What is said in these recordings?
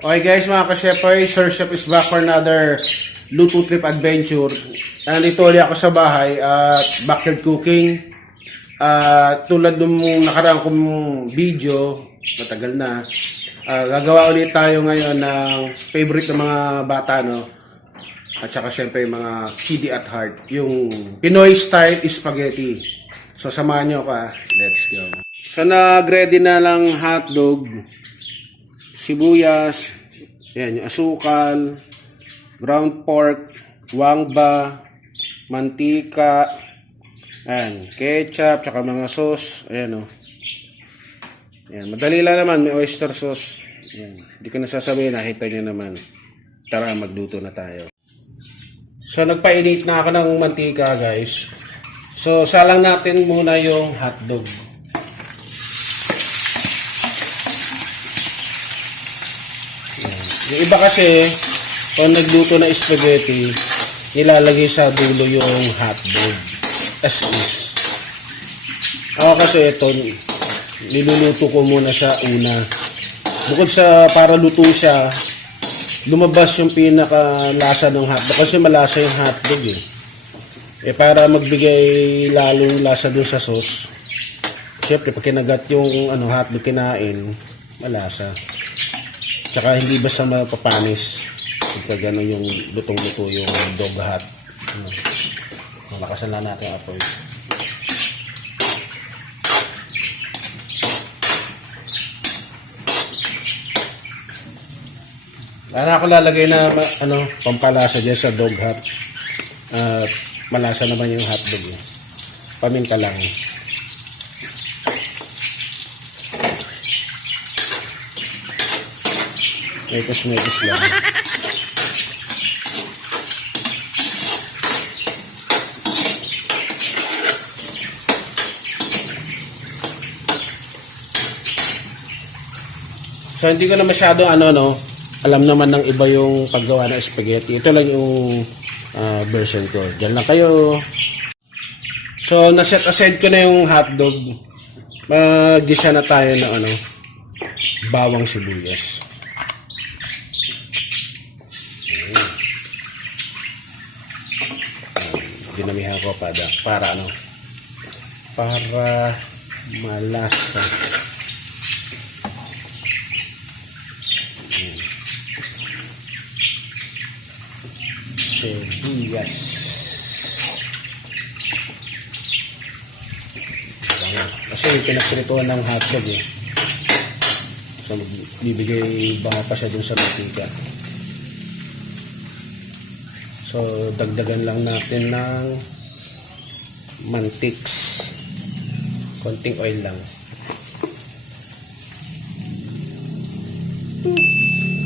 Okay guys, mga ka-shepoy, Sir Chef is back for another Luto Trip Adventure. Nandito ulit ako sa bahay at backyard cooking. Tulad nung nakaraan kong video, matagal na, gagawa ulit tayo ngayon ng favorite ng mga bata, no? At saka syempre mga kiddie at heart, yung Pinoy style spaghetti. So samahan nyo ka, let's go. So nag-ready na lang hotdog, sibuyas, yan, yung asukal, ground pork, wangba, mantika, ayan, ketchup, tsaka mga sauce, ayan o. Ayan, madali lang naman, may oyster sauce. Ayan, hindi ko nasasabihin, nakita nyo naman. Tara, magluto na tayo. So, nagpainit na ako ng mantika, guys. So, salang natin muna yung hotdog. Yung iba kasi, kung nagluto na spaghetti, nilalagay sa dulo yung hotdog. As is. Ako kasi ito, niluluto ko muna siya una. Bukod sa para luto siya, lumabas yung pinakalasa ng hotdog. Kasi malasa yung hotdog eh. Para magbigay lalong lasa dun sa sauce. Siyempre, pag kinagat yung hotdog kinain, malasa. Tsaka hindi basta mapapanis. Pagka gano'n yung lutong-luto yung dog hot. Malakasan lang natin ang apoy. Para ako lalagay na pampalasa dyan sa dog hot. Malasa naman yung hotdog. Paminta lang. Mekos-mekos lang. So hindi ko na masyado alam naman ng iba yung paggawa ng spaghetti. Ito lang yung version ko. Diyan lang kayo. So naset aside ko na yung hotdog. Mag-gisa na tayo ng bawang sibuyas. Dinamihan ko para malasa. Sibuyas. Kasi pinagprituhan ng hotdog eh. So bibigay baka pa siya dun sa mantika. So dagdagan lang natin ng mantiks. Konting oil lang.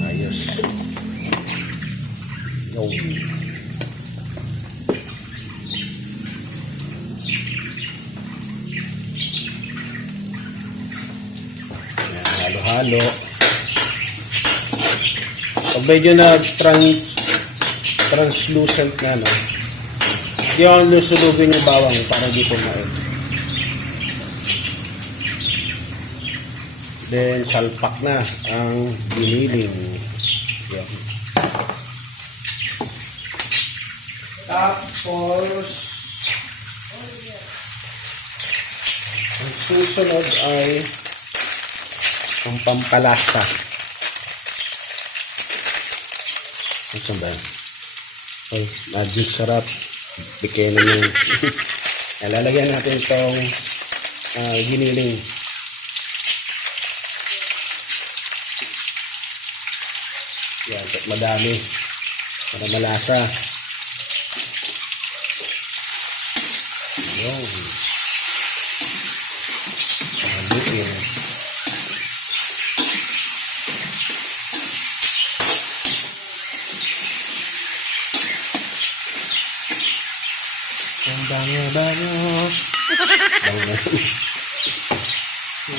Ayos. Yo. Halo-halo. Pag medyo na translucent na yung lusulubin yung bawang para di pumain. Then salpak na ang giniling. Yan. Tapos ang susunod ay ang pampalasa. Saan ba? Ay, magic sarap. Bigyan na yun. Lalagyan natin itong giniling. Yan, madami. Para malasa. Yun. Magic. Ang bango-bango. Ang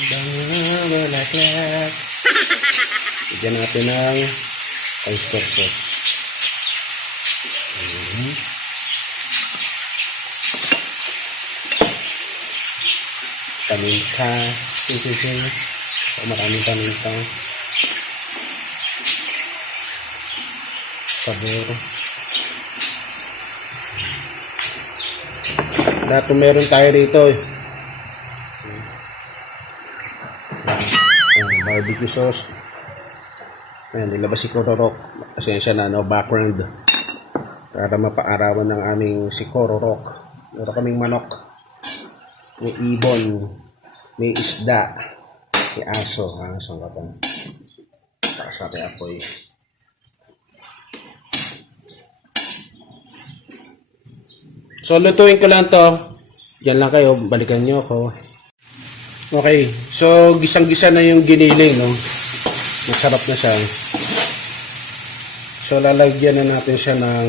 bango-bango. Bigyan natin ng oyster sauce. Paminta. So, maraming paminta. sabor. Lahat meron tayo rito. Barbecue sauce. Ayan, nilabas si Kororok. Pasensya na, no, background. Para mapaarawan ng aming si Kororok. Meron kaming manok. May ibon. May isda. May aso. Aso ka pa. Pakasa kay apoy. So, lutuin ko lang to. Yan lang kayo. Balikan nyo ako. Okay. So, gisang-gisa na yung giniling, no? Masarap na siya. So, lalagyan na natin siya ng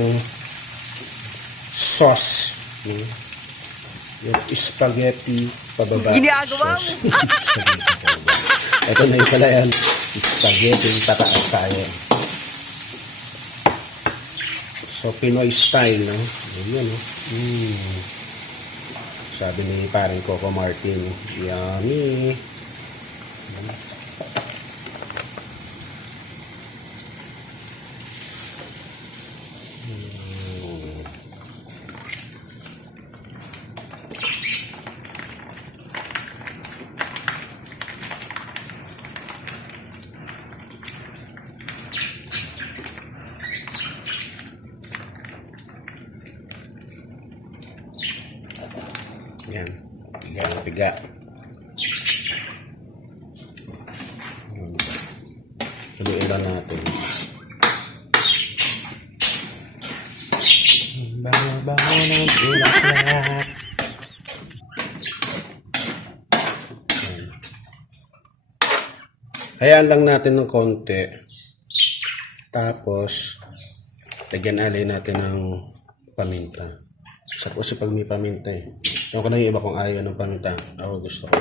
sauce. Yung spaghetti pababa. Ginagawa mo. Spaghetti pababa. Ito na yung pala yan. Spaghetti pataas tayo. So, Pinoy style, no? Ayan, no? Sabi ni paring Coco Martin, yummy. Yan, piga na piga. Haluin lang natin. Bango-bango ng bulaklak. Hayaan lang natin ng konti. Tapos, lagyan alay natin ng paminta. Sarap kasi pag may paminta eh. Ewan ko lang yung iba kung ayaw ng paminta. Ako gusto ko.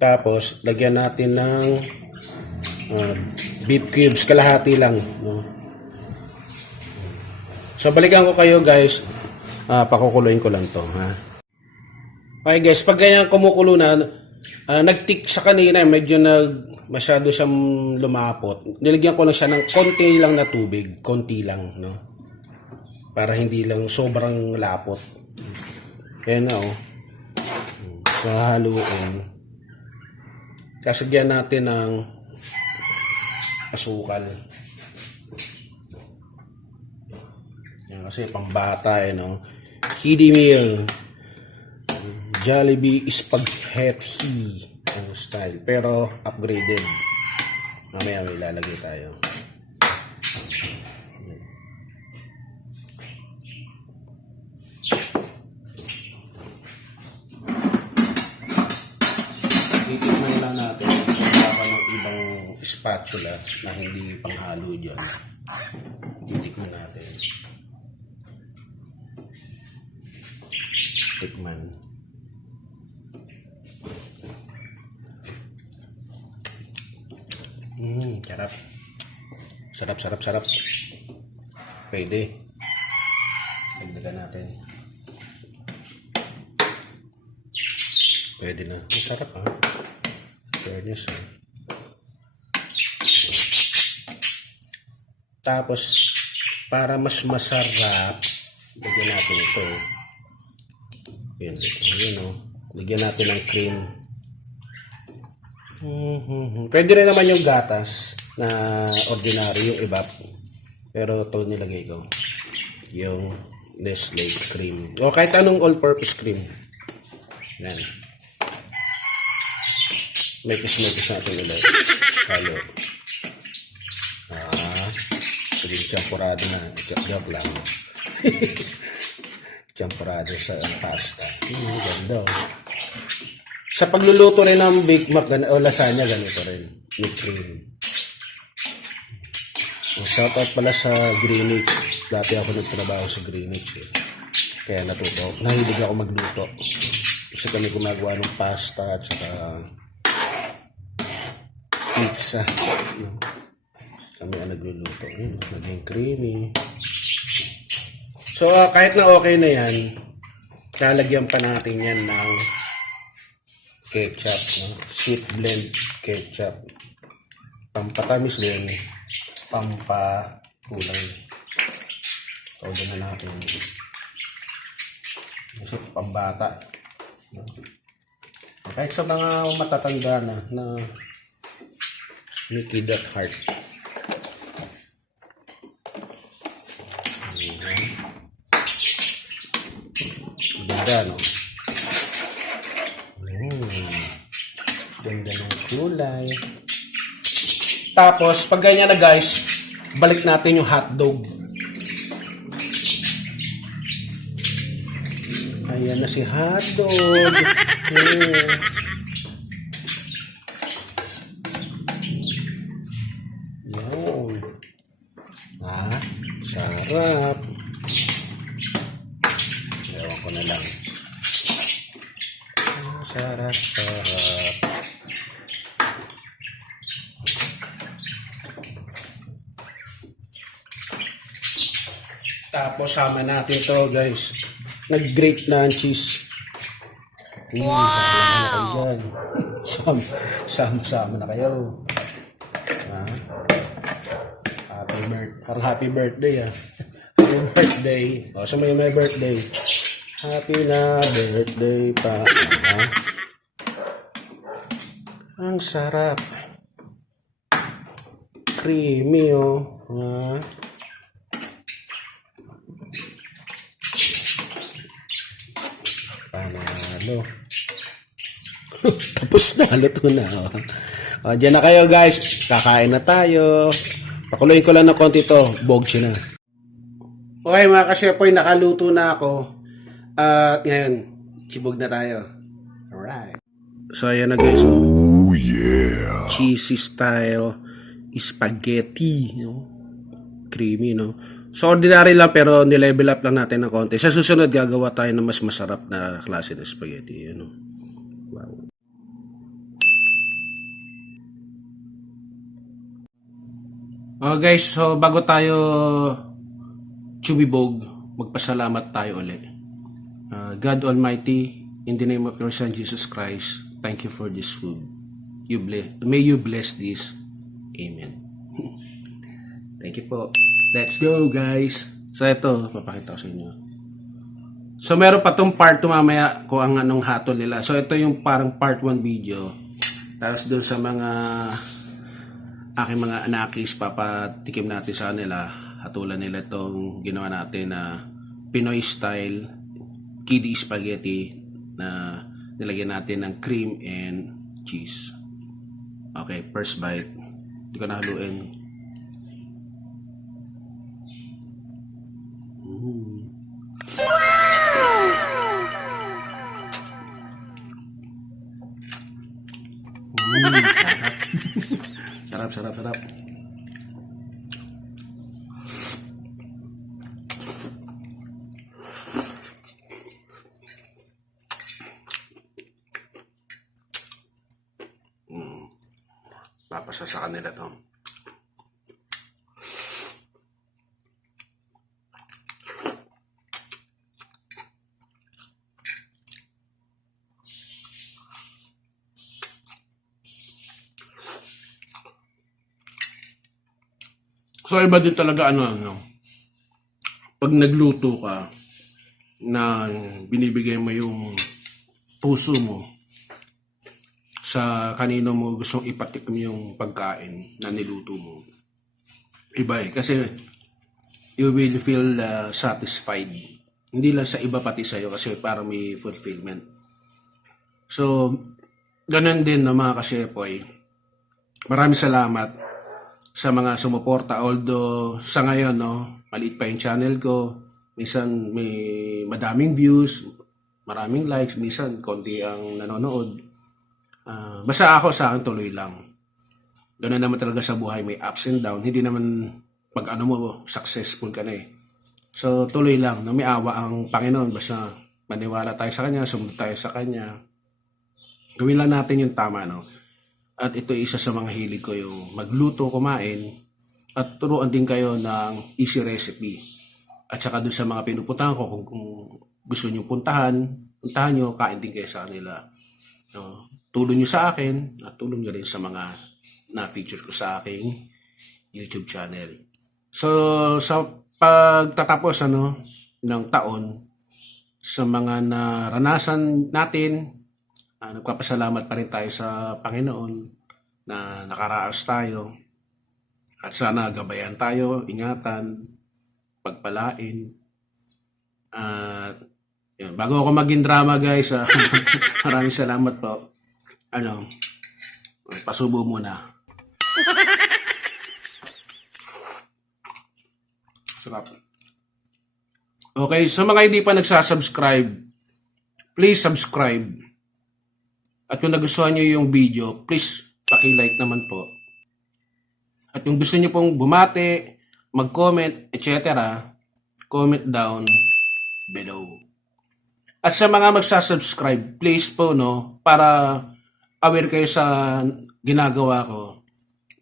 Tapos, lagyan natin ng beef cubes. Kalahati lang. No? So, balikan ko kayo guys. Pakukuluin ko lang to. Ha? Okay guys, pag ganyan kumukulo na, nag-tick sa kanina, medyo masyado siyang lumapot. Nilagyan ko lang siya ng konti lang na tubig. Konti lang. No? Para hindi lang sobrang lapot. Ayan na, oh. So, haluin. Kasagyan natin ng asukal. Yan, kasi pang bata, no? Kiddie meal. Jollibee spaghetti ang style. Pero, upgraded. Mamaya may lalagay tayo. Titikman lang natin kung baka ng ibang spatula na hindi panghalo dyan. Titikman natin. Tikman. Sarap. Sarap, sarap, sarap. Pwede. Dagdagan natin. Pwede na. Ang sarap, ha? Fairness, ha? Tapos, para mas masarap, lagyan natin ito. Ayan, oh. Lagyan natin ng cream. Pwede rin naman yung gatas na ordinary, yung evap. Pero ito nilagay ko. Yung Nestle cream. O kahit anong all-purpose cream. Yan. Mekis natin ulit. Halo. Sabihin champurado na. Joke lang. Champurado sa pasta. Ganda. Sa pagluluto rin ng Big Mac o lasagna, ganito rin. With cream. Shoutout pala sa Greenwich. Dati ako nagtrabaho sa Greenwich. Kaya nahilig ako magluto. Kasi kami gumagawa ng pasta at saka pizza. Kami ang nagluluto. Naging creamy. So, kahit na okay na yan, lalagyan pa natin yan ng ketchup. No? Sweet blend ketchup. Pampatamis din. kulay. Todo na natin. Kasi pambata. Kahit sa mga matatanda na may kid at heart. Ganda, no? Ganda ng kulay. Tapos, pag ganyan na guys, balik natin yung hotdog. Ayan na si hotdog. Yan. Sarap. Ewan ko na lang. Sarap. Tapos sama natin to guys. Nag-grate na ang cheese. Wow! Sama na kayo. Happy birthday Happy birthday. O, sa may birthday. Happy na birthday pa. Ang sarap. Creamy Panalo. Tapos na, luto na. O, dyan na kayo guys. Kakain na tayo. Pakuloyin ko lang ng konti to. Bogsi na. Okay mga kasyepoy, nakaluto na ako. At ngayon, sibog na tayo. Alright. So ayan na guys. Oh yeah. Cheesy style spaghetti. Creamy, no? So ordinary lang pero nilevel up lang natin ng konti. Sa susunod gagawa tayo ng mas masarap na klase ng spaghetti. Wow. Oh guys, so bago tayo chumibog, magpasalamat tayo ulit. God Almighty, in the name of your Son Jesus Christ, thank you for this food. May you bless this. Amen. Thank you po. Let's go guys. So ito, papakita ko sa inyo. So meron pa tong part 2 mamaya kung anong hatol nila. So ito yung parang part 1 video. Tapos doon sa mga aking mga anakis, papatikim natin sa kanila. Hatulan nila itong ginawa natin na Pinoy style kiddie spaghetti na nilagyan natin ng cream and cheese. Okay, first bite. Hindi ko nahaluin. Sarap. Papasa sa kanila to. So iba din talaga pag nagluto ka na binibigay mo yung puso mo sa kanino mo gustong ipatikim yung pagkain na niluto mo. Iba kasi you will feel satisfied. Hindi lang sa iba pati sa'yo kasi parang may fulfillment. So, ganun din mga kasyepoy. Maraming salamat sa mga sumuporta. Although sa ngayon maliit pa yung channel ko, minsan may madaming views, maraming likes, minsan konti ang nanonood. Basta ako sa akin tuloy lang. Doon naman talaga sa buhay, may ups and down. Hindi naman pag mo successful ka na So tuloy lang, may awa ang Panginoon. Basta maniwala tayo sa Kanya, sumunod tayo sa Kanya. Gawin lang natin yung tama At ito isa sa mga hilig ko yung magluto, kumain, at turuan din kayo ng easy recipe. At saka doon sa mga pinupuntahan ko, kung gusto nyo puntahan nyo, kain din kayo sa kanila. Tulong nyo sa akin, at tulong nyo rin sa mga na-feature ko sa aking YouTube channel. So, sa pagtatapos ng taon, sa mga naranasan natin, nagpapasalamat pa rin tayo sa Panginoon na nakaraos tayo. At sana gabayan tayo, ingatan, pagpalain. At yun, bago ako maging drama guys, maraming salamat po. Pasubo muna. Sarap. Okay, sa mga hindi pa nagsasubscribe, please subscribe. At kung nagustuhan nyo yung video, please paki-like naman po. At kung gusto nyo pong bumati, mag-comment, etc., comment down below. At sa mga magsasubscribe, please po, para aware kayo sa ginagawa ko,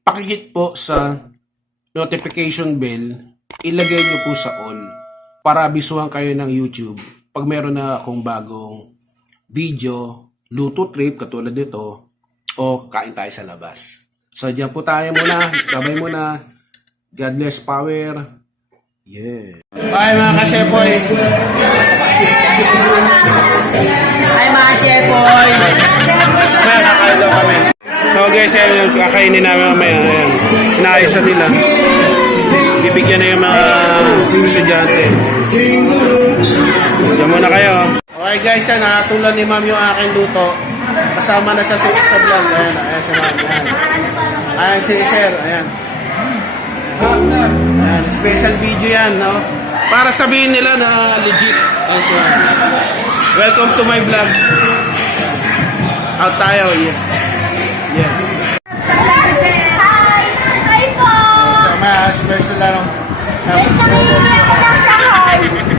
pakihit po sa notification bell, ilagay nyo po sa all para abisuhan kayo ng YouTube pag meron na akong bagong video, luto trip katulad dito, o kain tayo sa labas. So, dyan po tayo muna. Babay muna. God bless power. Yeah. Bye mga ka-shepoy. Hi mga shepoy! Kakain daw kami. So guys, yan yung kakainin namin mamaya. Ayan. Inaayos na nila. Bibigyan na yung mga estudyante. Diyan muna kayo. Okay guys, yan. Nakatulan ni ma'am yung aking luto. Kasama na sa vlog. Ayan, ayan si ma'am. Ayan. Ayan si sir. Ayan. Ayan. Special video yan, no? Para sabihin nila na legit. Ayan si ma'am. Welcome to my vlog. Out tayo. Yeah. Yeah. Hi po! Sama, special lang. Guys, nakikita ko lang siya, hi!